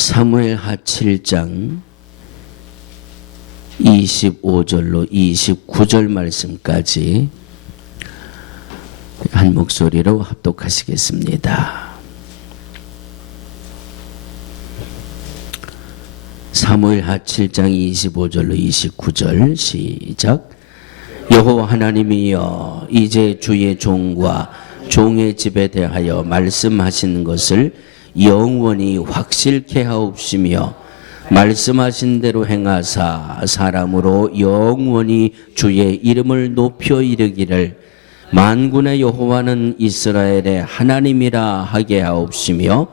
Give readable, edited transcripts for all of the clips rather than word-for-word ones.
사무엘하 7장 25절로 29절 말씀까지 한 목소리로 합독하시겠습니다. 사무엘하 7장 25절로 29절 시작. 여호와 하나님이여, 이제 주의 종과 종의 집에 대하여 말씀하신 것을 영원히 확실케 하옵시며 말씀하신 대로 행하사 사람으로 영원히 주의 이름을 높여 이르기를 만군의 여호와는 이스라엘의 하나님이라 하게 하옵시며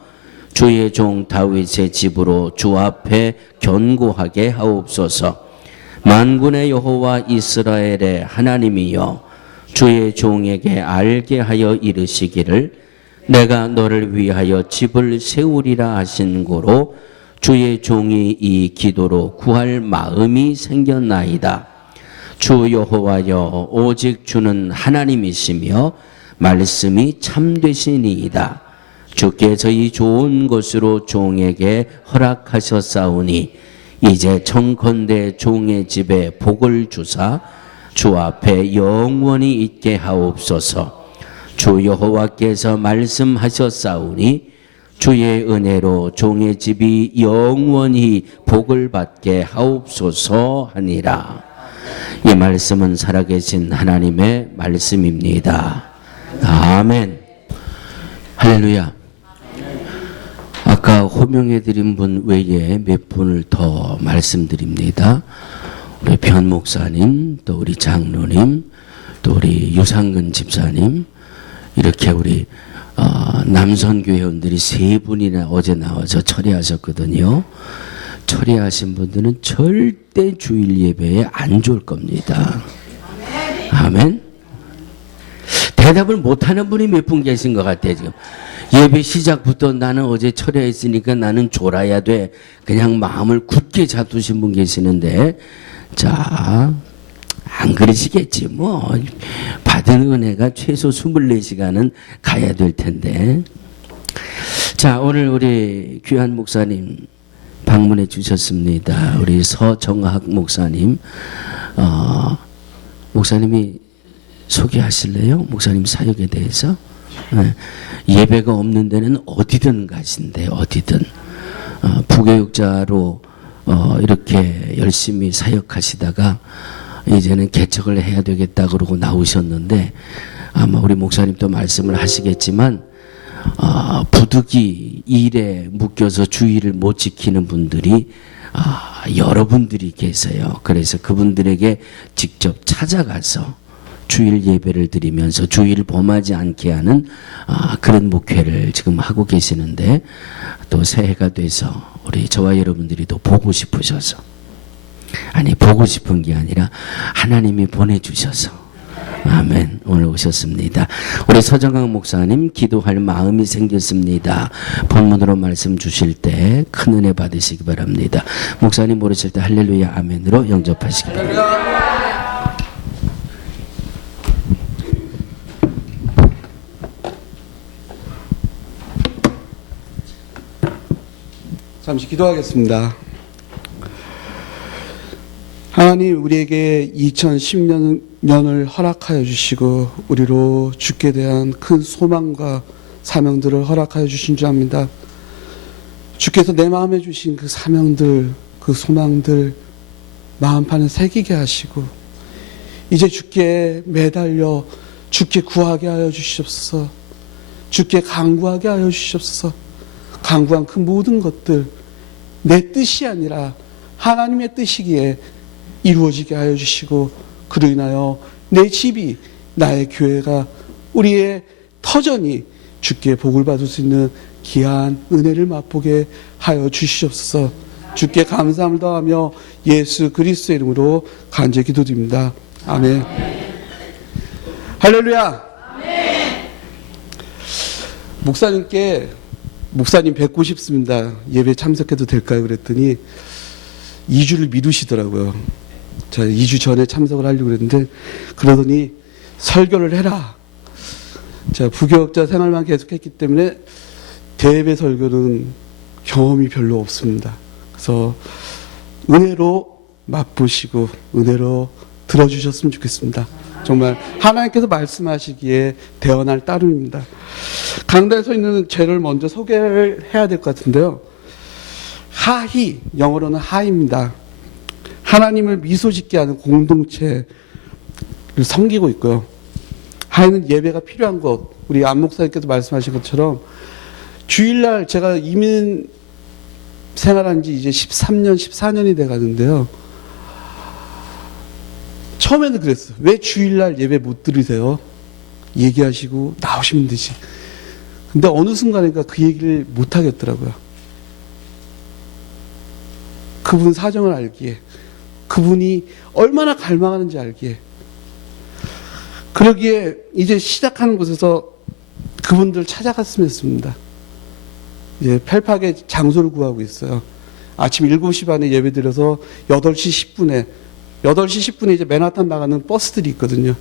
주의 종 다윗의 집으로 주 앞에 견고하게 하옵소서. 만군의 여호와 이스라엘의 하나님이여, 주의 종에게 알게 하여 이르시기를 내가 너를 위하여 집을 세우리라 하신 고로 주의 종이 이 기도로 구할 마음이 생겼나이다. 주 여호와여, 오직 주는 하나님이시며 말씀이 참되시니이다. 주께서 이 좋은 것으로 종에게 허락하셨사오니 이제 청컨대 종의 집에 복을 주사 주 앞에 영원히 있게 하옵소서. 주 여호와께서 말씀하셨사오니 주의 은혜로 종의 집이 영원히 복을 받게 하옵소서 하니라. 이 말씀은 살아계신 하나님의 말씀입니다. 아멘. 할렐루야. 아까 호명해드린 분 외에 몇 분을 더 말씀드립니다. 우리 변 목사님, 또 우리 장로님, 또 우리 유상근 집사님, 이렇게 우리 남선교회원들이 세 분이나 어제 나와서 철회하셨거든요. 철회하신 분들은 절대 주일 예배에 안 좋을 겁니다. 아멘. 대답을 못하는 분이 몇 분 계신 것 같아요. 지금 예배 시작부터 나는 어제 철회했으니까 나는 졸아야 돼, 그냥 마음을 굳게 잡두신 분 계시는데, 자, 안 그러시겠지 뭐. 받은 은혜가 최소 24시간은 가야 될 텐데. 자, 오늘 우리 귀한 목사님 방문해 주셨습니다. 우리 서정학 목사님. 목사님이 소개하실래요? 목사님 사역에 대해서. 네. 예배가 없는 데는 어디든 가신대, 어디든. 부교육자로 이렇게 열심히 사역하시다가 이제는 개척을 해야 되겠다 그러고 나오셨는데, 아마 우리 목사님도 말씀을 하시겠지만 부득이 일에 묶여서 주의를 못 지키는 분들이 여러분들이 계세요. 그래서 그분들에게 직접 찾아가서 주일 예배를 드리면서 주일을 범하지 않게 하는 그런 목회를 지금 하고 계시는데, 또 새해가 돼서 우리 저와 여러분들이 또 보고 싶으셔서, 아니 보고 싶은 게 아니라 하나님이 보내주셔서, 아멘, 오늘 오셨습니다. 우리 서정강 목사님 기도할 마음이 생겼습니다. 본문으로 말씀 주실 때 큰 은혜 받으시기 바랍니다. 목사님 모르실 때 할렐루야 아멘으로 영접하시기 바랍니다. 잠시 기도하겠습니다. 하나님, 우리에게 2010년을 허락하여 주시고 우리로 주께 대한 큰 소망과 사명들을 허락하여 주신 줄 압니다. 주께서 내 마음에 주신 그 사명들, 그 소망들 마음판에 새기게 하시고 이제 주께 매달려 주께 구하게 하여 주시옵소서. 주께 간구하게 하여 주시옵소서. 간구한 그 모든 것들 내 뜻이 아니라 하나님의 뜻이기에 이루어지게 하여 주시고, 그로 인하여 내 집이, 나의 교회가, 우리의 터전이 주께 복을 받을 수 있는 귀한 은혜를 맛보게 하여 주시옵소서. 주께 감사함을 더하며 예수 그리스도의 이름으로 간절히 기도드립니다. 아멘. 할렐루야. 목사님 뵙고 싶습니다. 예배 참석해도 될까요? 그랬더니 2주를 미루시더라고요. 제가 2주 전에 참석을 하려고 그랬는데, 그러더니 설교를 해라. 제가 부교육자 생활만 계속했기 때문에 대예배 설교는 경험이 별로 없습니다. 그래서 은혜로 맛보시고 은혜로 들어주셨으면 좋겠습니다. 정말 하나님께서 말씀하시기에 대언할 따름입니다. 강단에 서 있는 죄를 먼저 소개를 해야 될 것 같은데요. 하희, 영어로는 하입니다. 하나님을 미소 짓게 하는 공동체를 섬기고 있고요. 하이는 예배가 필요한 것, 우리 안 목사님께서 말씀하신 것처럼 주일날 제가 이민 생활한 지 이제 13년, 14년이 돼 가는데요. 처음에는 그랬어요. 왜 주일날 예배 못 들으세요? 얘기하시고 나오시면 되지. 근데 어느 순간인가 그 얘기를 못 하겠더라고요. 그분 사정을 알기에, 그분이 얼마나 갈망하는지 알기에. 그러기에 이제 시작하는 곳에서 그분들 찾아갔으면 했습니다. 이제 펠팍에 장소를 구하고 있어요. 아침 7시 반에 예배 드려서 8시 10분에 이제 맨하탄 나가는 버스들이 있거든요.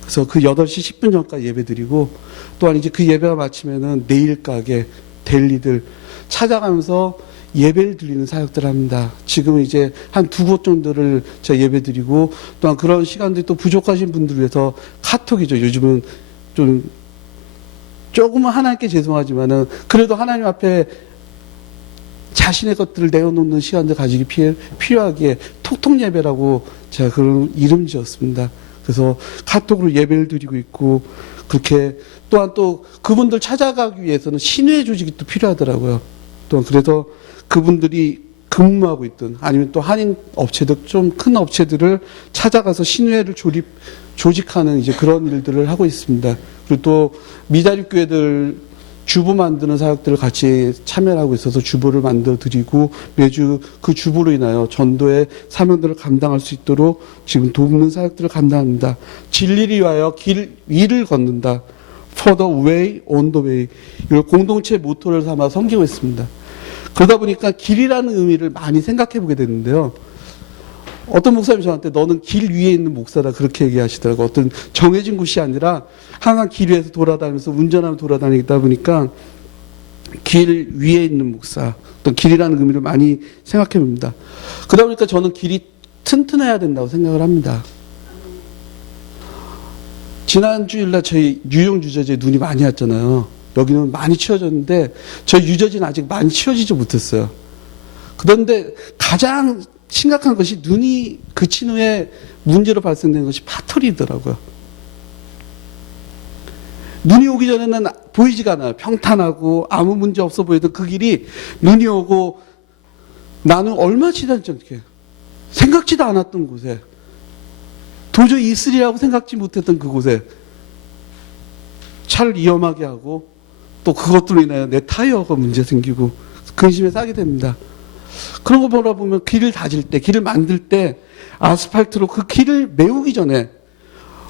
그래서 그 8시 10분 전까지 예배 드리고, 또한 이제 그 예배가 마치면은 네일 가게, 델리들 찾아가면서 예배를 드리는 사역들을 합니다. 지금은 이제 한 2곳 정도를 제가 예배 드리고, 또한 그런 시간들이 또 부족하신 분들을 위해서 카톡이죠. 요즘은 좀 조금은 하나님께 죄송하지만은 그래도 하나님 앞에 자신의 것들을 내어놓는 시간들 가지기 필요하기에 톡톡 예배라고 제가 그런 이름 지었습니다. 그래서 카톡으로 예배를 드리고 있고, 그렇게 또한 또 그분들 찾아가기 위해서는 신뢰 조직이 또 필요하더라고요. 또한 그래서 그분들이 근무하고 있던, 아니면 또 한인 업체들, 좀 큰 업체들을 찾아가서 신뢰를 조직하는 이제 그런 일들을 하고 있습니다. 그리고 또 미자립 교회들 주보 만드는 사역들을 같이 참여하고 있어서 주보를 만들어 드리고, 매주 그 주보로 인하여 전도의 사명들을 감당할 수 있도록 지금 돕는 사역들을 감당합니다. 진리를 위하여 길 위를 걷는다. For the way, on the way. 이걸 공동체 모토를 삼아 섬기고 있습니다. 그러다 보니까 길이라는 의미를 많이 생각해 보게 되는데요. 어떤 목사님이 저한테 너는 길 위에 있는 목사다 그렇게 얘기하시더라고요. 어떤 정해진 곳이 아니라 항상 길 위에서 돌아다니면서 운전하며 돌아다니다 보니까 길 위에 있는 목사, 또 길이라는 의미를 많이 생각해 봅니다. 그러다 보니까 저는 길이 튼튼해야 된다고 생각을 합니다. 지난 주일날 저희 뉴욕 유저지에 눈이 많이 왔잖아요. 여기는 많이 치워졌는데 저희 유저지는 아직 많이 치워지지 못했어요. 그런데 가장 심각한 것이 눈이 그친 후에 문제로 발생된 것이 파털이더라고요. 눈이 오기 전에는 보이지가 않아요. 평탄하고 아무 문제 없어 보이던 그 길이 눈이 오고 나는 얼마 지나지 않게 생각지도 않았던 곳에, 도저히 있으리라고 생각지 못했던 그곳에 차를 위험하게 하고, 또 그것들로 인하여 내 타이어가 문제 생기고 근심에 싸게 됩니다. 그런 거 보다 보면 길을 다질 때, 길을 만들 때 아스팔트로 그 길을 메우기 전에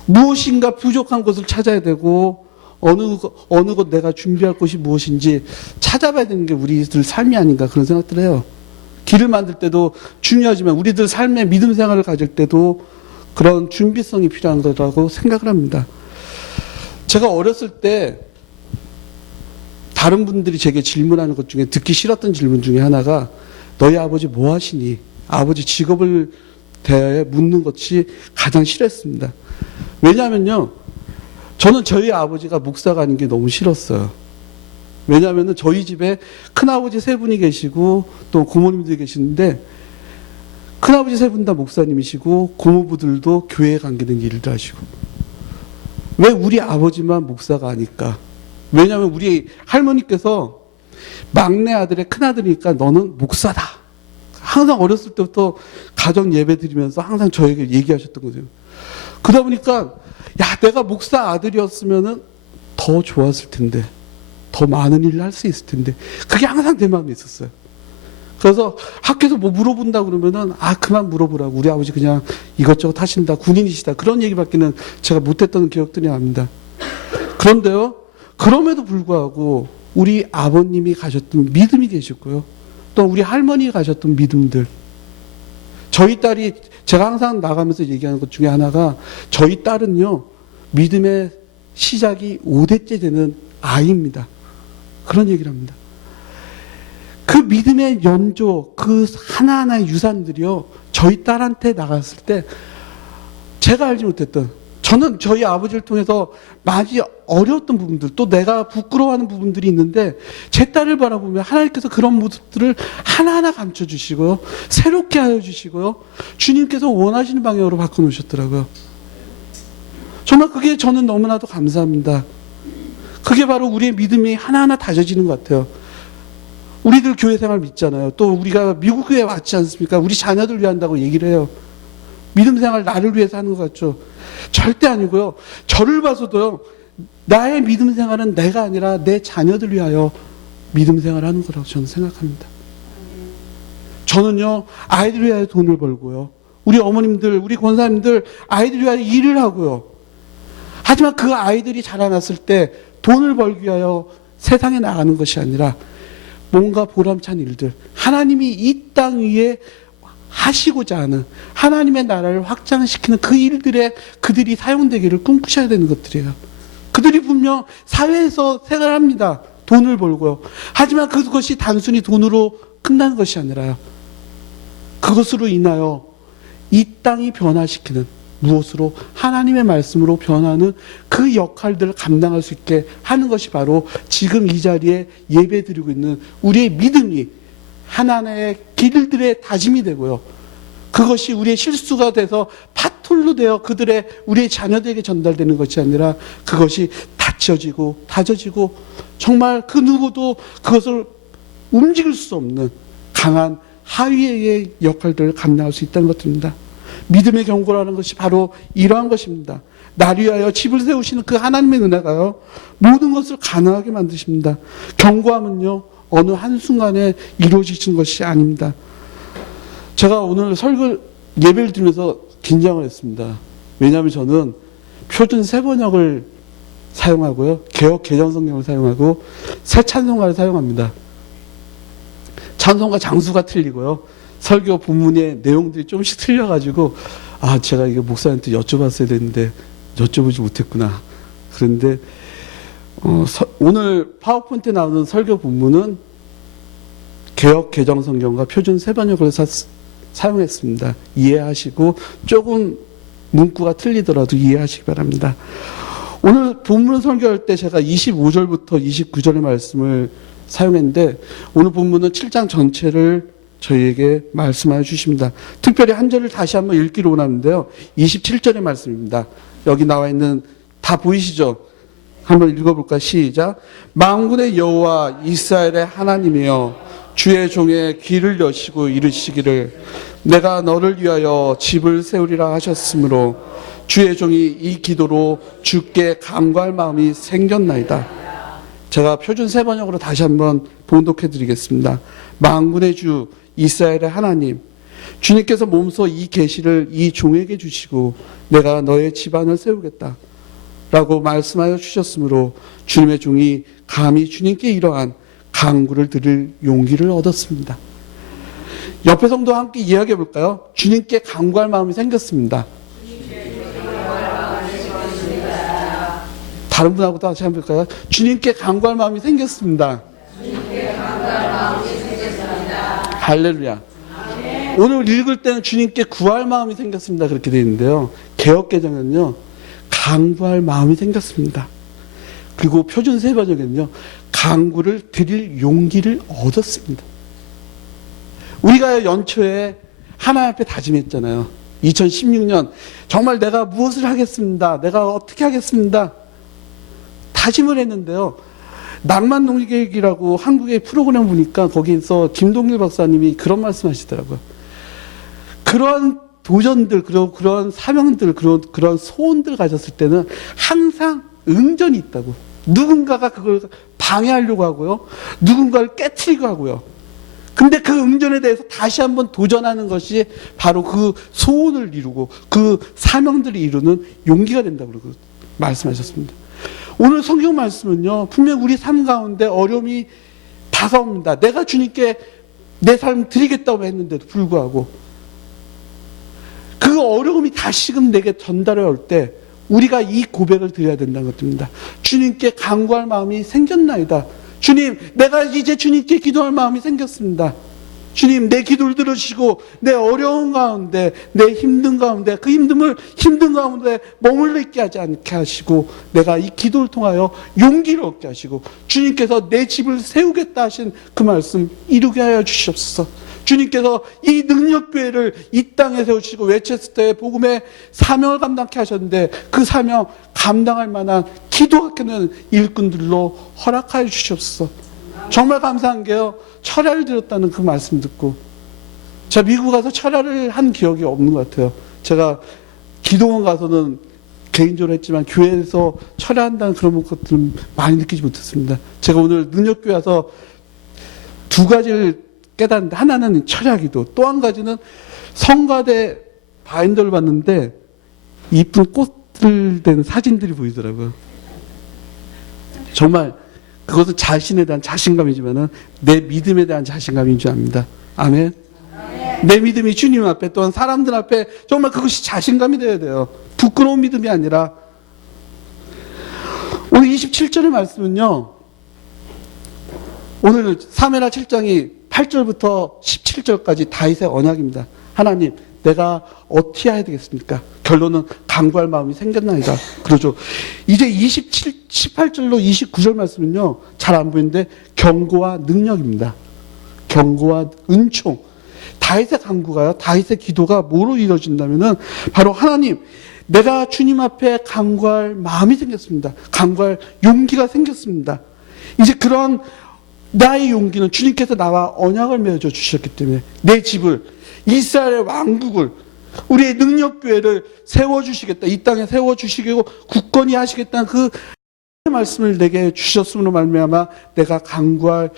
무엇인가 부족한 것을 찾아야 되고, 어느 것 내가 준비할 것이 무엇인지 찾아봐야 되는 게 우리들 삶이 아닌가 그런 생각들을 해요. 길을 만들 때도 중요하지만 우리들 삶의 믿음 생활을 가질 때도 그런 준비성이 필요한 거라고 생각을 합니다. 제가 어렸을 때 다른 분들이 제게 질문하는 것 중에 듣기 싫었던 질문 중에 하나가 너희 아버지 뭐 하시니? 아버지 직업을 대하여 묻는 것이 가장 싫었습니다. 왜냐하면요, 저는 저희 아버지가 목사가 아닌 게 너무 싫었어요. 왜냐하면 저희 집에 큰아버지 3분이 계시고 또 고모님들이 계시는데, 큰아버지 3분 다 목사님이시고 고모부들도 교회에 관계된 일을 하시고, 왜 우리 아버지만 목사가 아닐까? 왜냐하면 우리 할머니께서 막내 아들의 큰아들이니까 너는 목사다. 항상 어렸을 때부터 가정 예배 드리면서 항상 저에게 얘기하셨던 거죠. 그러다 보니까 야, 내가 목사 아들이었으면 더 좋았을 텐데, 더 많은 일을 할 수 있을 텐데, 그게 항상 내 마음에 있었어요. 그래서 학교에서 뭐 물어본다 그러면은 그만 물어보라고, 우리 아버지 그냥 이것저것 하신다, 군인이시다, 그런 얘기밖에는 제가 못했던 기억들이 납니다. 그런데요, 그럼에도 불구하고 우리 아버님이 가졌던 믿음이 계셨고요, 또 우리 할머니가 가졌던 믿음들, 저희 딸이, 제가 항상 나가면서 얘기하는 것 중에 하나가, 저희 딸은요 믿음의 시작이 5대째 되는 아이입니다. 그런 얘기를 합니다. 그 믿음의 연조, 그 하나하나의 유산들이요, 저희 딸한테 나갔을 때 제가 알지 못했던, 저는 저희 아버지를 통해서 많이 어려웠던 부분들, 또 내가 부끄러워하는 부분들이 있는데 제 딸을 바라보면 하나님께서 그런 모습들을 하나하나 감춰주시고요, 새롭게 하여 주시고요, 주님께서 원하시는 방향으로 바꿔놓으셨더라고요. 정말 그게 저는 너무나도 감사합니다. 그게 바로 우리의 믿음이 하나하나 다져지는 것 같아요. 우리들 교회 생활 믿잖아요. 또 우리가 미국 교회 왔지 않습니까? 우리 자녀들 위한다고 얘기를 해요. 믿음 생활 나를 위해서 하는 것 같죠? 절대 아니고요. 저를 봐서도요, 나의 믿음 생활은 내가 아니라 내 자녀들 위하여 믿음 생활을 하는 거라고 저는 생각합니다. 저는요, 아이들 위하여 돈을 벌고요, 우리 어머님들, 우리 권사님들 아이들 위하여 일을 하고요. 하지만 그 아이들이 자라났을 때 돈을 벌기 위하여 세상에 나가는 것이 아니라 뭔가 보람찬 일들, 하나님이 이 땅 위에 하시고자 하는 하나님의 나라를 확장시키는 그 일들에 그들이 사용되기를 꿈꾸셔야 되는 것들이에요. 그들이 분명 사회에서 생활합니다. 돈을 벌고요. 하지만 그것이 단순히 돈으로 끝나는 것이 아니라요, 그것으로 인하여 이 땅이 변화시키는, 무엇으로? 하나님의 말씀으로 변하는 그 역할들을 감당할 수 있게 하는 것이 바로 지금 이 자리에 예배드리고 있는 우리의 믿음이 하나님의 길들의 다짐이 되고요, 그것이 우리의 실수가 돼서 파톨로 되어 우리의 자녀들에게 전달되는 것이 아니라 그것이 다져지고 정말 그 누구도 그것을 움직일 수 없는 강한 하위의 역할들을 감당할 수 있다는 것입니다. 믿음의 경고라는 것이 바로 이러한 것입니다. 나를 위하여 집을 세우시는 그 하나님의 은혜가요, 모든 것을 가능하게 만드십니다. 경고함은요, 어느 한순간에 이루어지는 것이 아닙니다. 제가 오늘 예배를 드리면서 긴장을 했습니다. 왜냐하면 저는 표준 세번역을 사용하고요, 개역 개정성경을 사용하고 새 찬송가를 사용합니다. 찬송가 장수가 틀리고요, 설교 본문의 내용들이 조금씩 틀려가지고, 제가 이게 목사님한테 여쭤봤어야 되는데 여쭤보지 못했구나. 그런데 오늘 파워포인트에 나오는 설교 본문은 개역 개정성경과 표준 세번역을 사용했습니다. 이해하시고 조금 문구가 틀리더라도 이해하시기 바랍니다. 오늘 본문을 설교할 때 제가 25절부터 29절의 말씀을 사용했는데, 오늘 본문은 7장 전체를 저희에게 말씀하여 주십니다. 특별히 한 절을 다시 한번 읽기로 원하는데요, 27절의 말씀입니다. 여기 나와 있는, 다 보이시죠? 한번 읽어볼까? 시작. 만군의 여호와 이스라엘의 하나님이여, 주의 종의 귀를 여시고 이르시기를, 내가 너를 위하여 집을 세우리라 하셨으므로 주의 종이 이 기도로 주께 간구할 마음이 생겼나이다. 제가 표준 세번역으로 다시 한번 봉독해 드리겠습니다. 만군의 주 이스라엘의 하나님, 주님께서 몸소 이 계시를 이 종에게 주시고 내가 너의 집안을 세우겠다 라고 말씀하여 주셨으므로 주님의 종이 감히 주님께 이러한 간구를 드릴 용기를 얻었습니다. 옆에 성도와 함께 이야기해 볼까요? 주님께 간구할 마음이 생겼습니다. 다른 분하고 다시 한번 볼까요? 주님께 간구할 마음이 생겼습니다. 할렐루야. 오늘 읽을 때는 주님께 구할 마음이 생겼습니다, 그렇게 되어 있는데요, 개역개정은요, 간구할 마음이 생겼습니다. 그리고 표준 세번역에는요, 간구를 드릴 용기를 얻었습니다. 우리가 연초에 하나님 앞에 다짐했잖아요. 2016년 정말 내가 무엇을 하겠습니다, 내가 어떻게 하겠습니다, 다짐을 했는데요, 낭만농계획이라고 한국의 프로그램 보니까 거기서 김동길 박사님이 그런 말씀 하시더라고요. 그러한 도전들, 그런 사명들, 그런 소원들 가졌을 때는 항상 응전이 있다고. 누군가가 그걸 방해하려고 하고요, 누군가를 깨트리고 하고요. 근데 그 응전에 대해서 다시 한번 도전하는 것이 바로 그 소원을 이루고 그 사명들을 이루는 용기가 된다고 말씀하셨습니다. 오늘 성경 말씀은요, 분명 우리 삶 가운데 어려움이 다가옵니다. 내가 주님께 내 삶 드리겠다고 했는데도 불구하고 그 어려움이 다시금 내게 전달해 올 때 우리가 이 고백을 드려야 된다는 것입니다. 주님께 간구할 마음이 생겼나이다. 주님, 내가 이제 주님께 기도할 마음이 생겼습니다. 주님, 내 기도를 들으시고 내 어려운 가운데, 내 힘든 가운데, 그 힘든 가운데 머물러 있게 하지 않게 하시고, 내가 이 기도를 통하여 용기를 얻게 하시고, 주님께서 내 집을 세우겠다 하신 그 말씀 이루게 하여 주시옵소서. 주님께서 이 능력교회를 이 땅에 세우시고 웨체스터의 복음의 사명을 감당케 하셨는데, 그 사명 감당할 만한 기도하는 일꾼들로 허락하여 주시옵소서. 정말 감사한 게요, 철야를 드렸다는 그 말씀 듣고, 제가 미국 가서 철야를 한 기억이 없는 것 같아요. 제가 기도원 가서는 개인적으로 했지만 교회에서 철야한다는 그런 것들은 많이 느끼지 못했습니다. 제가 오늘 능력교회 와서 두 가지를 깨닫는데, 하나는 철야기도, 또 한 가지는 성가대 바인더를 봤는데 이쁜 꽃들 된 사진들이 보이더라고요. 정말 그것은 자신에 대한 자신감이지만은 내 믿음에 대한 자신감인 줄 압니다. 아멘. 내 믿음이 주님 앞에, 또한 사람들 앞에 정말 그것이 자신감이 되어야 돼요. 부끄러운 믿음이 아니라. 오늘 27절의 말씀은요, 오늘 사무엘하 7장이 8절부터 17절까지 다윗의 언약입니다. 하나님, 내가 어떻게 해야 되겠습니까? 결론은 간구할 마음이 생겼나이다. 그러죠. 이제 18절로 29절 말씀은요, 잘 안 보이는데 경고와 능력입니다. 경고와 은총. 다윗의 간구가요, 다윗의 기도가 뭐로 이루어진다면은 바로 하나님, 내가 주님 앞에 간구할 마음이 생겼습니다. 간구할 용기가 생겼습니다. 이제 그런 나의 용기는 주님께서 나와 언약을 맺어 주셨기 때문에 내 집을, 이스라엘의 왕국을, 우리의 능력교회를 세워주시겠다, 이 땅에 세워주시고 굳건히 하시겠다는 그 말씀을 내게 주셨음으로 말미암아 내가 간구할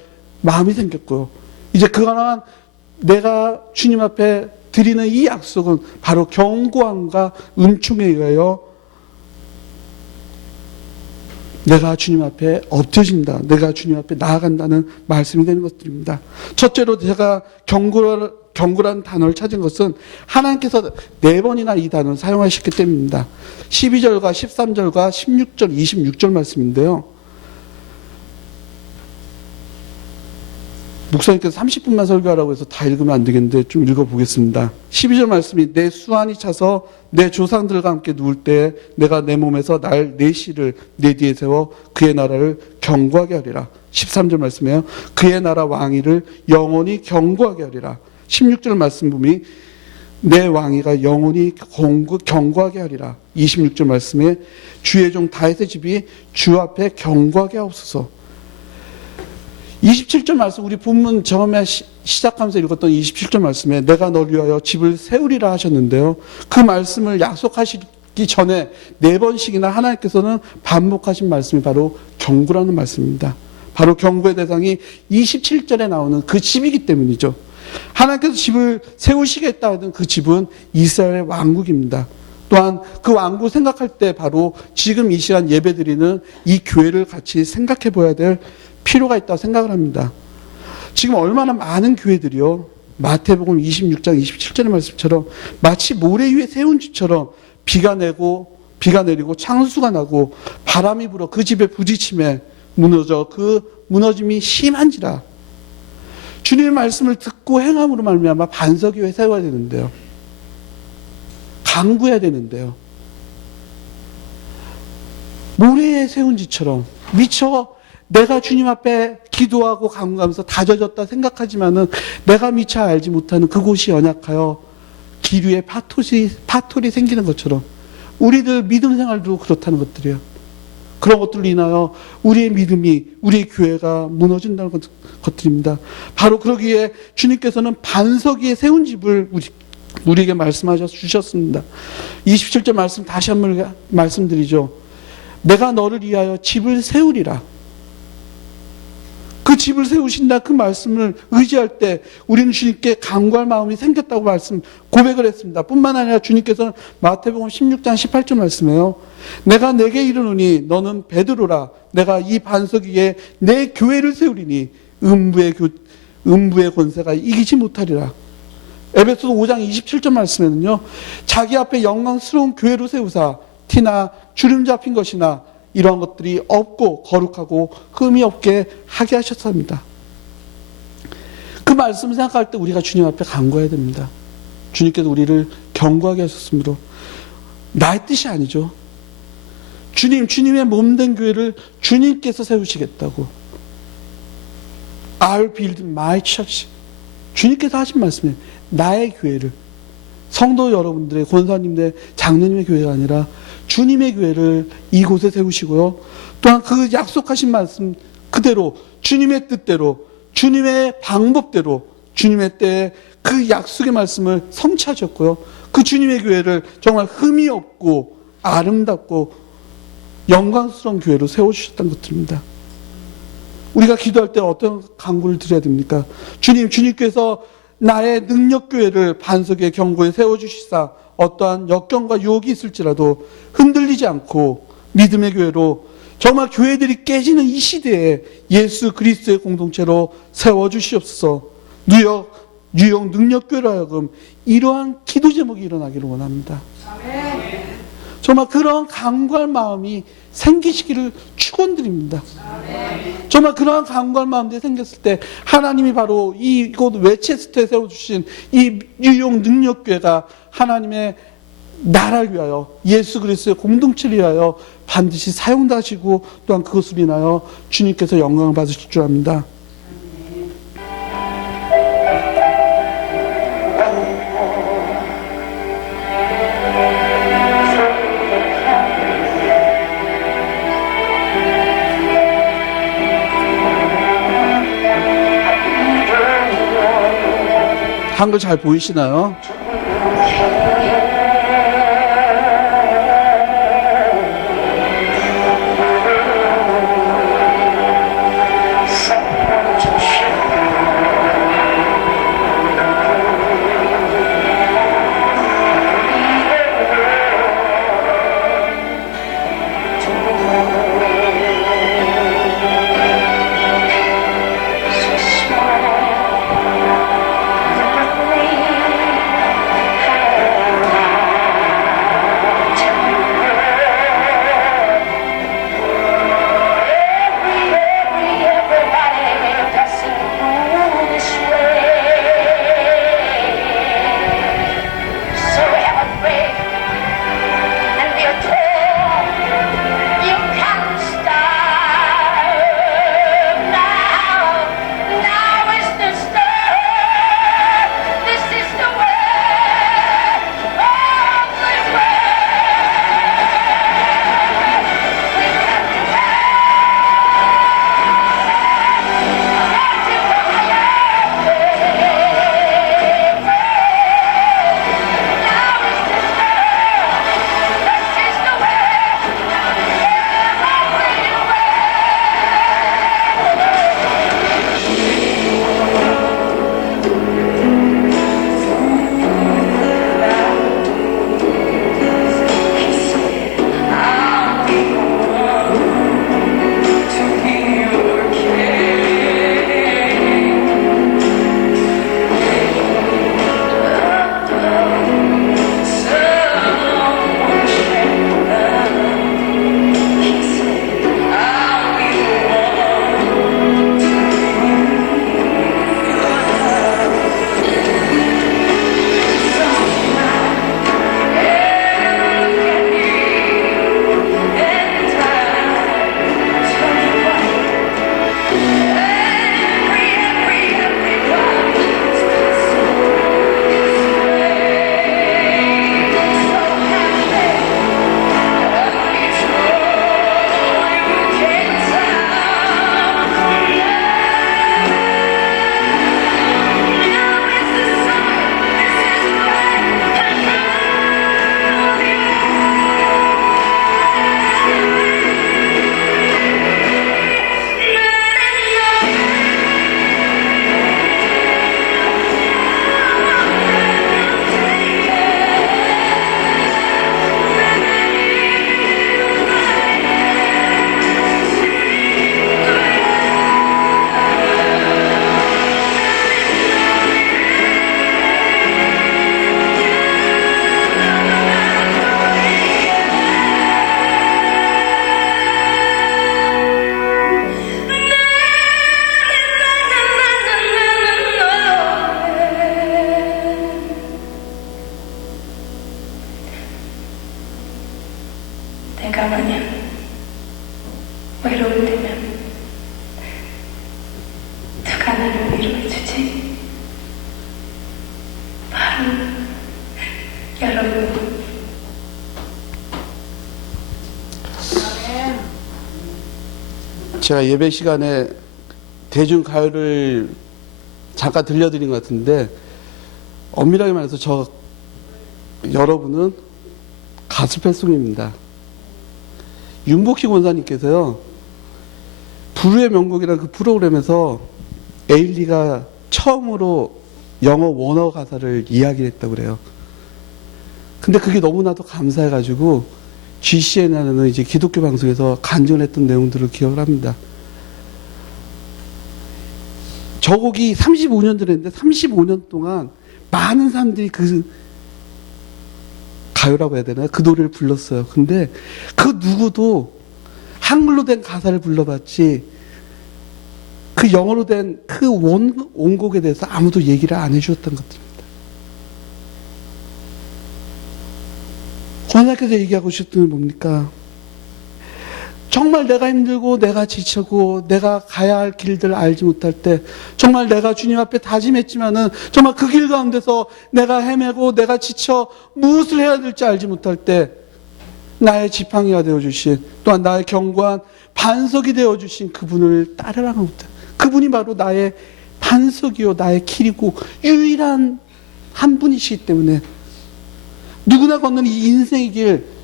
마음이 생겼고요. 이제 그러한 내가 주님 앞에 드리는 이 약속은 바로 경고함과 은총에 의하여 내가 주님 앞에 엎드진다, 내가 주님 앞에 나아간다는 말씀이 되는 것들입니다. 첫째로 제가 경고라는 단어를 찾은 것은 하나님께서 4번이나 이 단어를 사용하셨기 때문입니다. 12절과 13절과 16절, 26절 말씀인데요. 목사님께서 30분만 설교하라고 해서 다 읽으면 안 되겠는데 좀 읽어보겠습니다. 12절 말씀이, 내 수완이 차서 내 조상들과 함께 누울 때 내가 내 몸에서 내 씨를 내 뒤에 세워 그의 나라를 경고하게 하리라. 13절 말씀이에요. 그의 나라 왕위를 영원히 경고하게 하리라. 16절 말씀 보면 내 왕위가 영원히 경고하게 하리라. 26절 말씀에 주의 종 다윗의 집이 주 앞에 경고하게 하옵소서. 27절 말씀, 우리 본문 처음에 시작하면서 읽었던 27절 말씀에 내가 너를 위하여 집을 세우리라 하셨는데요, 그 말씀을 약속하시기 전에 4번씩이나 하나님께서는 반복하신 말씀이 바로 경고라는 말씀입니다. 바로 경고의 대상이 27절에 나오는 그 집이기 때문이죠. 하나님께서 집을 세우시겠다 하던 그 집은 이스라엘의 왕국입니다. 또한 그 왕국 생각할 때 바로 지금 이 시간 예배드리는 이 교회를 같이 생각해 봐야 될 필요가 있다고 생각을 합니다. 지금 얼마나 많은 교회들이요, 마태복음 26장 27절의 말씀처럼 마치 모래 위에 세운 집처럼 비가 내리고 창수가 나고 바람이 불어 그 집에 부딪힘에 무너져 그 무너짐이 심한지라. 주님의 말씀을 듣고 행함으로 말미암아 반석 위에 세워야 되는데요, 간구해야 되는데요, 모래에 세운 집처럼 미처 내가 주님 앞에 기도하고 간구하면서 다져졌다 생각하지만은 내가 미처 알지 못하는 그곳이 연약하여 기류에 파톨이 생기는 것처럼 우리들 믿음 생활도 그렇다는 것들이에요. 그런 것들로 인하여 우리의 믿음이, 우리의 교회가 무너진다는 것들입니다. 바로 그러기에 주님께서는 반석 위에 세운 집을 우리에게 말씀하셔 주셨습니다. 27절 말씀 다시 한번 말씀드리죠. 내가 너를 위하여 집을 세우리라. 그 집을 세우신다, 그 말씀을 의지할 때 우리는 주님께 간구할 마음이 생겼다고 고백을 했습니다. 뿐만 아니라 주님께서는 마태복음 16장 18절 말씀이에요. 내가 내게 이르노니 너는 베드로라. 내가 이 반석 위에 내 교회를 세우리니 음부의 권세가 이기지 못하리라. 에베소서 5장 27절 말씀에는요, 자기 앞에 영광스러운 교회로 세우사 티나 주름 잡힌 것이나 이러한 것들이 없고 거룩하고 흠이 없게 하게 하셨습니다. 그 말씀을 생각할 때 우리가 주님 앞에 간구해야 됩니다. 주님께서 우리를 경고하게 하셨으므로 나의 뜻이 아니죠. 주님의 몸된 교회를 주님께서 세우시겠다고. I'll build my church. 주님께서 하신 말씀이에요. 나의 교회를. 성도 여러분들의, 권사님들의, 장로님의 교회가 아니라 주님의 교회를 이곳에 세우시고요. 또한 그 약속하신 말씀 그대로, 주님의 뜻대로, 주님의 방법대로, 주님의 때에 그 약속의 말씀을 성취하셨고요. 그 주님의 교회를 정말 흠이 없고 아름답고 영광스러운 교회로 세워주셨다는 것들입니다. 우리가 기도할 때 어떤 간구를 드려야 됩니까? 주님께서 나의 능력교회를 반석의 경고에 세워주시사 어떠한 역경과 유혹이 있을지라도 흔들리지 않고 믿음의 교회로 정말 교회들이 깨지는 이 시대에 예수 그리스도의 공동체로 세워주시옵소서. 뉴욕 능력교회로 하여금 이러한 기도 제목이 일어나기를 원합니다. 정말 그런 간구할 마음이 생기시기를 축원드립니다. 정말 그러한 간구할 마음들이 생겼을 때 하나님이 바로 이곳 웨체스터에 세워주신 이 뉴욕 능력교회가 하나님의 나라를 위하여 예수 그리스도의 공동체를 위하여 반드시 사용하시고 또한 그것을 인하여 주님께서 영광을 받으실 줄 압니다. 한글 잘 보이시나요? 나 마냥 외로울 때면 누가 나를 위로해주지? 바로 여러분. 제가 예배 시간에 대중가요를 잠깐 들려드린 것 같은데, 엄밀하게 말해서 여러분은 가스펠송입니다. 윤복식 원사님께서요, 불후의 명곡이라는 그 프로그램에서 에일리가 처음으로 영어 원어 가사를 이야기했다고 그래요. 근데 그게 너무나도 감사해가지고 GCN이라는 이제 기독교 방송에서 간증했던 내용들을 기억을 합니다. 저 곡이 35년 들었는데 35년 동안 많은 사람들이 그 가요라고 해야 되나요? 그 노래를 불렀어요. 근데 그 누구도 한글로 된 가사를 불러봤지 그 영어로 된 그 원곡에 대해서 아무도 얘기를 안 해주었던 것들입니다. 하나님께서 얘기하고 싶은 건 뭡니까? 정말 내가 힘들고 내가 지치고 내가 가야 할 길들을 알지 못할 때 정말 내가 주님 앞에 다짐했지만은 정말 그 길 가운데서 내가 헤매고 내가 지쳐 무엇을 해야 될지 알지 못할 때 나의 지팡이가 되어주신 또한 나의 견고한 반석이 되어주신 그분을 따르라는 것들, 그분이 바로 나의 반석이요 나의 길이고 유일한 한 분이시기 때문에 누구나 걷는 이 인생의 길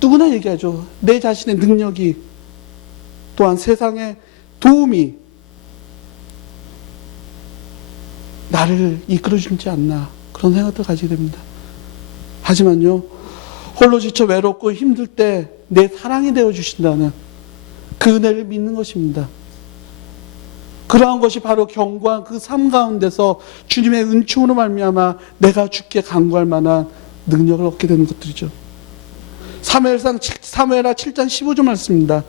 누구나 얘기하죠. 내 자신의 능력이 또한 세상의 도움이 나를 이끌어주지 않나 그런 생각도 가지게 됩니다. 하지만요 홀로 지쳐 외롭고 힘들 때 내 사랑이 되어주신다는 그 은혜를 믿는 것입니다. 그러한 것이 바로 견고한 그 삶 가운데서 주님의 은총으로 말미암아 내가 주께 간구할 만한 능력을 얻게 되는 것들이죠. 사무엘하 7장 15절 말씀입니다.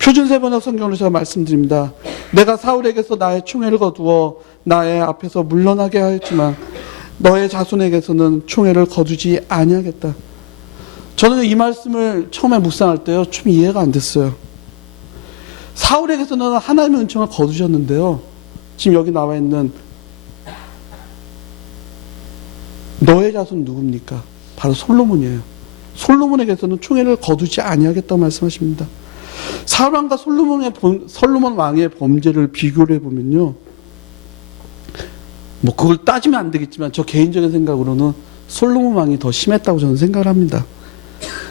표준 세번역 성경으로 제가 말씀드립니다. 내가 사울에게서 나의 총애를 거두어 나의 앞에서 물러나게 하였지만 너의 자손에게서는 총애를 거두지 아니하겠다. 저는 이 말씀을 처음에 묵상할 때요 좀 이해가 안 됐어요. 사울에게서는 하나님의 은총을 거두셨는데요, 지금 여기 나와 있는 너의 자손 누굽니까? 바로 솔로몬이에요. 솔로몬에게서는 총애를 거두지 아니하겠다고 말씀하십니다. 사울왕과 솔로몬 왕의 범죄를 비교를 해보면요, 뭐 그걸 따지면 안 되겠지만 저 개인적인 생각으로는 솔로몬 왕이 더 심했다고 저는 생각을 합니다.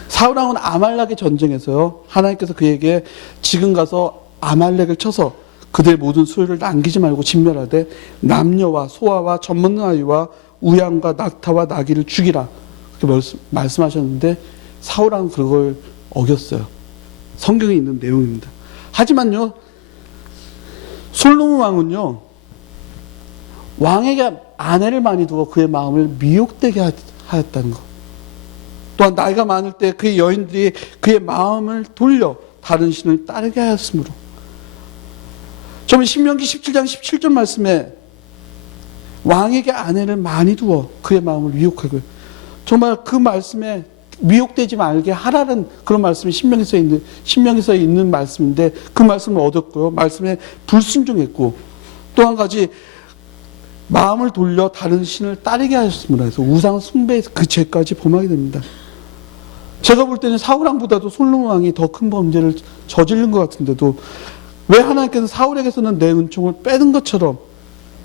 사울왕은 아말렉의 전쟁에서요 하나님께서 그에게 지금 가서 아말렉을 쳐서 그들의 모든 소유를 남기지 말고 진멸하되 남녀와 소아와 젖먹는 아이와 우양과 낙타와 나귀를 죽이라 그렇게 말씀하셨는데 사울왕은 그걸 어겼어요. 성경에 있는 내용입니다. 하지만요 솔로몬 왕은요 왕에게 아내를 많이 두어 그의 마음을 미혹되게 하였다는 것, 또한 나이가 많을 때 그의 여인들이 그의 마음을 돌려 다른 신을 따르게 하였으므로, 저는 신명기 17장 17절 말씀에 왕에게 아내를 많이 두어 그의 마음을 미혹하고요, 정말 그 말씀에 미혹되지 말게 하라는 그런 말씀이 신명기서에 있는 말씀인데 그 말씀을 얻었고요, 말씀에 불순종했고 또 한 가지 마음을 돌려 다른 신을 따르게 하셨습니다. 그래서 우상 숭배에서 그 죄까지 범하게 됩니다. 제가 볼 때는 사울왕보다도 솔로몬 왕이 더 큰 범죄를 저지른 것 같은데도 왜 하나님께서 사울에게서는 내 은총을 빼는 것처럼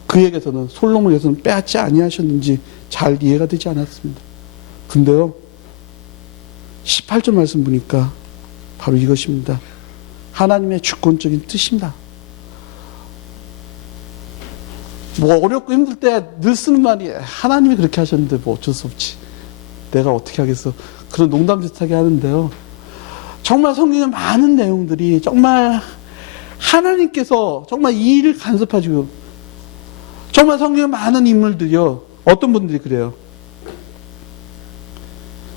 그에게서는 솔로몬에게서는 빼앗지 아니하셨는지 잘 이해가 되지 않았습니다. 근데요 18절 말씀 보니까 바로 이것입니다. 하나님의 주권적인 뜻입니다. 뭐 어렵고 힘들 때 늘 쓰는 말이 하나님이 그렇게 하셨는데 뭐 어쩔 수 없지, 내가 어떻게 하겠어, 그런 농담 비슷하게 하는데요, 정말 성경에 많은 내용들이 정말 하나님께서 정말 이 일을 간섭하시고, 정말 성경에 많은 인물들이요 어떤 분들이 그래요,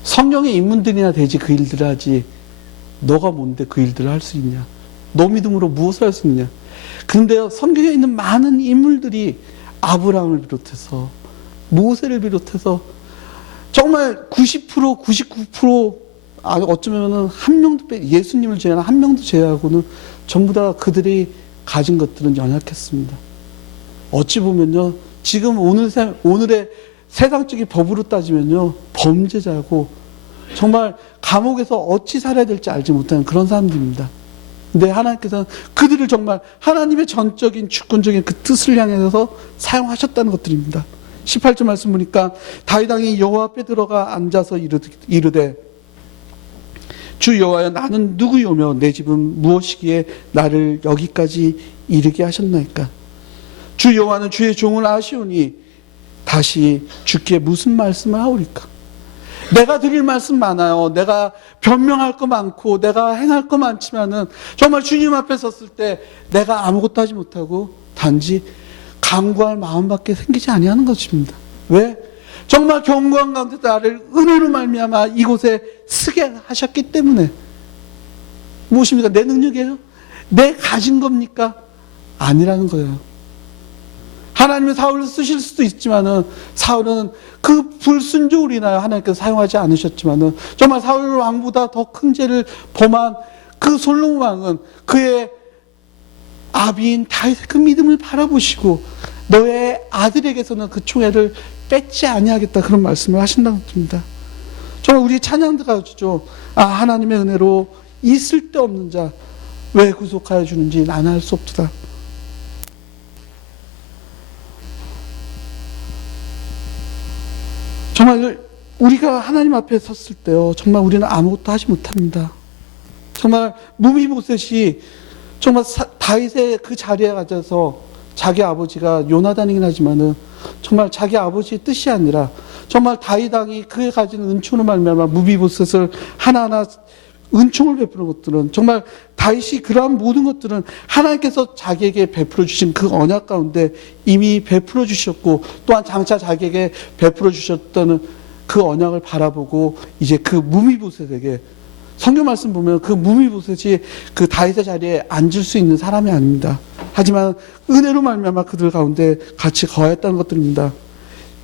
성경의 인물들이나 되지 그 일들을 하지 너가 뭔데 그 일들을 할 수 있냐, 너 믿음으로 무엇을 할 수 있냐. 그런데요 성경에 있는 많은 인물들이 아브라함을 비롯해서 모세를 비롯해서 정말 90% 99% 어쩌면은 한 명도 예수님을 제외한 한 명도 제외하고는 전부 다 그들이 가진 것들은 연약했습니다. 어찌 보면요, 지금 오늘의 세상적인 법으로 따지면요, 범죄자고 정말 감옥에서 어찌 살아야 될지 알지 못하는 그런 사람들입니다. 근데 하나님께서는 그들을 정말 하나님의 전적인 주권적인 그 뜻을 향해서 사용하셨다는 것들입니다. 18절 말씀 보니까 다윗 왕이 여호와 앞에 들어가 앉아서 이르되 주 여호와여, 나는 누구요며 내 집은 무엇이기에 나를 여기까지 이르게 하셨나이까. 주 여호와는 주의 종을 아시오니 다시 주께 무슨 말씀을 하오리까. 내가 드릴 말씀 많아요. 내가 변명할 거 많고 내가 행할 거 많지만은 정말 주님 앞에 섰을 때 내가 아무것도 하지 못하고 단지 간구할 마음밖에 생기지 아니하는 것입니다. 왜? 정말 경고한 가운데 나를 은혜로 말미암아 이곳에 서게 하셨기 때문에. 무엇입니까? 내 능력이에요? 내 가진 겁니까? 아니라는 거예요. 하나님은 사울을 쓰실 수도 있지만은 사울은 그 불순종으로 인하여 하나님께서 사용하지 않으셨지만은 정말 사울 왕보다 더 큰 죄를 범한 그 솔로몬 왕은 그의 아비인 다윗의 그 믿음을 바라보시고 너의 아들에게서는 그 총애를 뺏지 아니하겠다, 그런 말씀을 하신다는 것입니다. 정말 우리 찬양도 가르치죠. 하나님의 은혜로 이 쓸데없는 자 왜 구속하여 주는지 나는 알 수 없도다. 정말 우리가 하나님 앞에 섰을 때요, 정말 우리는 아무것도 하지 못합니다. 정말 무비보셋이 정말 다윗의 그 자리에 가져서 자기 아버지가 요나단이긴 하지만은 정말 자기 아버지의 뜻이 아니라 정말 다윗 왕이 그에 가진 은총으로 말미암아 무비보셋을 하나하나 은총을 베푸는 것들은 정말 다윗이 그러한 모든 것들은 하나님께서 자기에게 베풀어 주신 그 언약 가운데 이미 베풀어 주셨고 또한 장차 자기에게 베풀어 주셨다는 그 언약을 바라보고 이제 그 무비보셋에게, 성경 말씀 보면 그 무비보셋이 그 다윗의 자리에 앉을 수 있는 사람이 아닙니다. 하지만 은혜로 말미암아 그들 가운데 같이 거하였다는 것들입니다.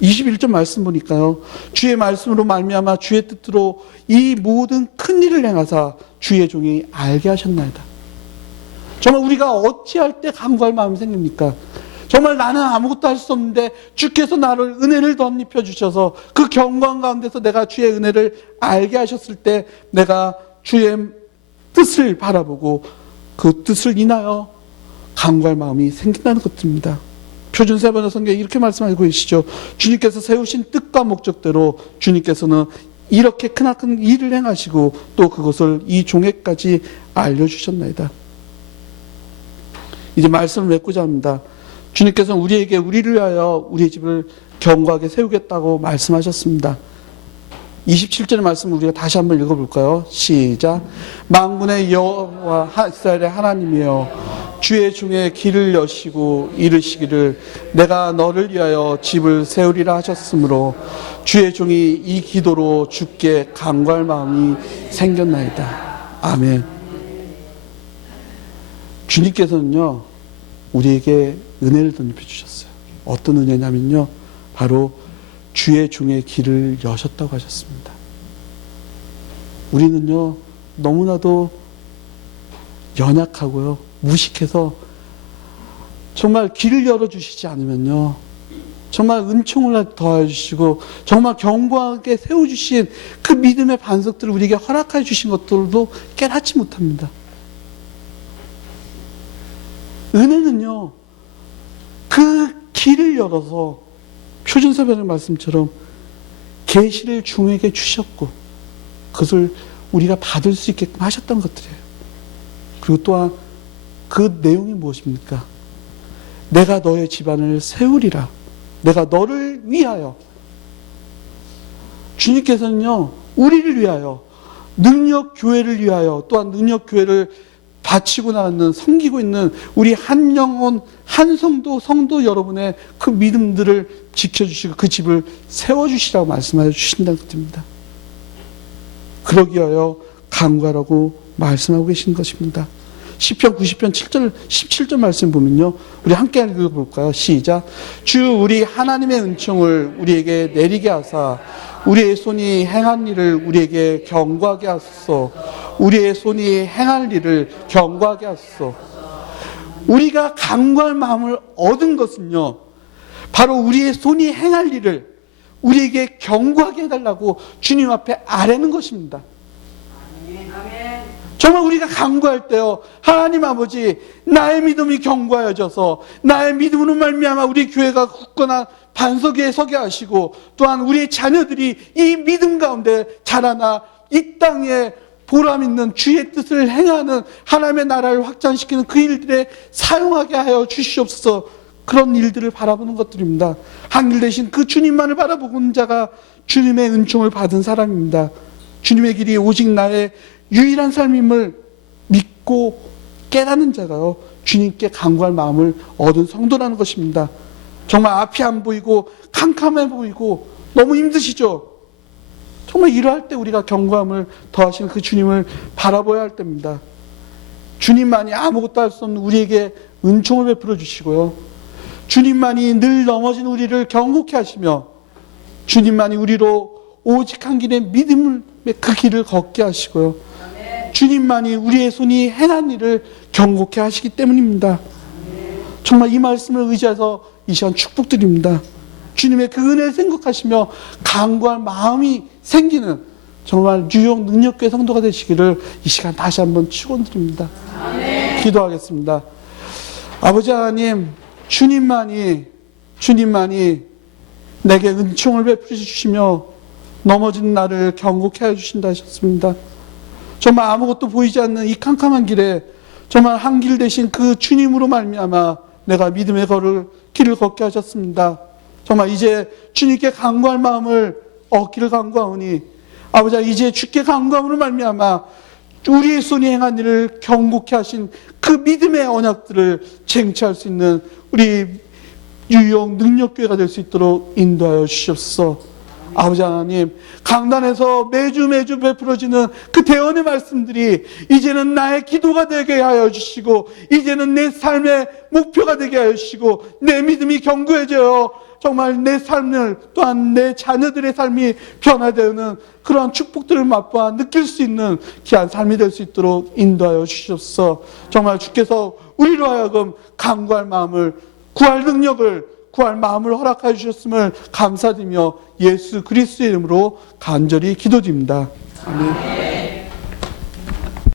21절 말씀 보니까요, 주의 말씀으로 말미암아 주의 뜻으로 이 모든 큰 일을 행하사 주의 종이 알게 하셨나이다. 정말 우리가 어찌할 때 간구할 마음이 생깁니까? 정말 나는 아무것도 할 수 없는데 주께서 나를 은혜를 덧입혀 주셔서 그 경관 가운데서 내가 주의 은혜를 알게 하셨을 때 내가 주의 뜻을 바라보고 그 뜻을 인하여 간구할 마음이 생긴다는 것들입니다. 표준 세 번의 성경에 이렇게 말씀하고 계시죠. 주님께서 세우신 뜻과 목적대로 주님께서는 이렇게 크나큰 일을 행하시고 또 그것을 이 종에까지 알려주셨나이다. 이제 말씀을 맺고자 합니다. 주님께서는 우리에게 우리를 위하여 우리의 집을 견고하게 세우겠다고 말씀하셨습니다. 27절의 말씀을 우리가 다시 한번 읽어볼까요? 시작. 만군의 여호와 이스라엘의 하나님이여, 주의 종의 길을 여시고 이르시기를 내가 너를 위하여 집을 세우리라 하셨으므로 주의 종이 이 기도로 주께 간구할 마음이 생겼나이다. 아멘. 주님께서는요, 우리에게 은혜를 덧입혀 주셨어요. 어떤 은혜냐면요, 바로 주의 종의 길을 여셨다고 하셨습니다. 우리는요, 너무나도 연약하고요, 무식해서 정말 길을 열어주시지 않으면요, 정말 은총을 더하여 주시고 정말 견고하게 세워주신 그 믿음의 반석들을 우리에게 허락해 주신 것들도 깨닫지 못합니다. 은혜는요, 그 길을 열어서 표준서변의 말씀처럼 계시를 종에게 주셨고 그것을 우리가 받을 수 있게끔 하셨던 것들이에요. 그리고 또한 그 내용이 무엇입니까? 내가 너의 집안을 세우리라. 내가 너를 위하여. 주님께서는요, 우리를 위하여, 능력 교회를 위하여, 또한 능력 교회를 바치고 나가는, 섬기고 있는 우리 한 영혼, 한 성도 여러분의 그 믿음들을 지켜주시고 그 집을 세워주시라고 말씀하여 주신다는 것입니다. 그러기 위하여 간구하라고 말씀하고 계신 것입니다. 시편 90편 7절, 17절 말씀 보면요, 우리 함께 읽어볼까요? 시작. 주 우리 하나님의 은총을 우리에게 내리게 하사 우리의 손이 행한 일을 우리에게 경고하게 하소서. 우리의 손이 행할 일을 경고하게 하소서. 우리가 간구할 마음을 얻은 것은요, 바로 우리의 손이 행할 일을 우리에게 경고하게 해달라고 주님 앞에 아뢰는 것입니다. 정말 우리가 간구할 때요, 하나님 아버지, 나의 믿음이 견고해져서 나의 믿음으로 말미암아 우리 교회가 굳건한 반석 위에 서게 하시고, 또한 우리의 자녀들이 이 믿음 가운데 자라나 이 땅에 보람 있는 주의 뜻을 행하는 하나님의 나라를 확장시키는 그 일들에 사용하게 하여 주시옵소서. 그런 일들을 바라보는 것들입니다. 한길 대신 그 주님만을 바라보는 자가 주님의 은총을 받은 사람입니다. 주님의 길이 오직 나의 유일한 삶임을 믿고 깨닫는 자가요, 주님께 간구할 마음을 얻은 성도라는 것입니다. 정말 앞이 안 보이고 캄캄해 보이고 너무 힘드시죠? 정말 이러할 때 우리가 경고함을 더하시는 그 주님을 바라봐야 할 때입니다. 주님만이 아무것도 할 수 없는 우리에게 은총을 베풀어 주시고요, 주님만이 늘 넘어진 우리를 경고케 하시며, 주님만이 우리로 오직 한 길의 믿음의 그 길을 걷게 하시고요, 주님만이 우리의 손이 행한 일을 경고케 하시기 때문입니다. 정말 이 말씀을 의지해서 이 시간 축복드립니다. 주님의 그 은혜를 생각하시며 간구할 마음이 생기는 정말 뉴욕 능력교회 성도가 되시기를 이 시간 다시 한번 축원드립니다. 기도하겠습니다. 아버지 하나님, 주님만이 내게 은총을 베풀어 주시며 넘어진 나를 경고케 해주신다 하셨습니다. 정말 아무것도 보이지 않는 이 캄캄한 길에 정말 한 길 대신 그 주님으로 말미암아 내가 믿음의 길을 걷게 하셨습니다. 정말 이제 주님께 간구할 마음을 얻기를 간구하오니, 아버지, 이제 주께 간구함으로 말미암아 우리의 손이 행한 일을 경고케 하신 그 믿음의 언약들을 쟁취할 수 있는 우리 뉴욕 능력교회가 될 수 있도록 인도하여 주시옵소서. 아버지 하나님, 강단에서 매주 베풀어지는 그 대언의 말씀들이 이제는 나의 기도가 되게 하여 주시고, 이제는 내 삶의 목표가 되게 하여 주시고, 내 믿음이 견고해져요. 정말 내 삶을, 또한 내 자녀들의 삶이 변화되는 그러한 축복들을 맛보아 느낄 수 있는 귀한 삶이 될 수 있도록 인도하여 주시옵소서. 정말 주께서 우리로 하여금 간구할 마음을, 구할 능력을, 구할 마음을 허락하여 주셨음을 감사드리며 예수 그리스도의 이름으로 간절히 기도드립니다. 아멘.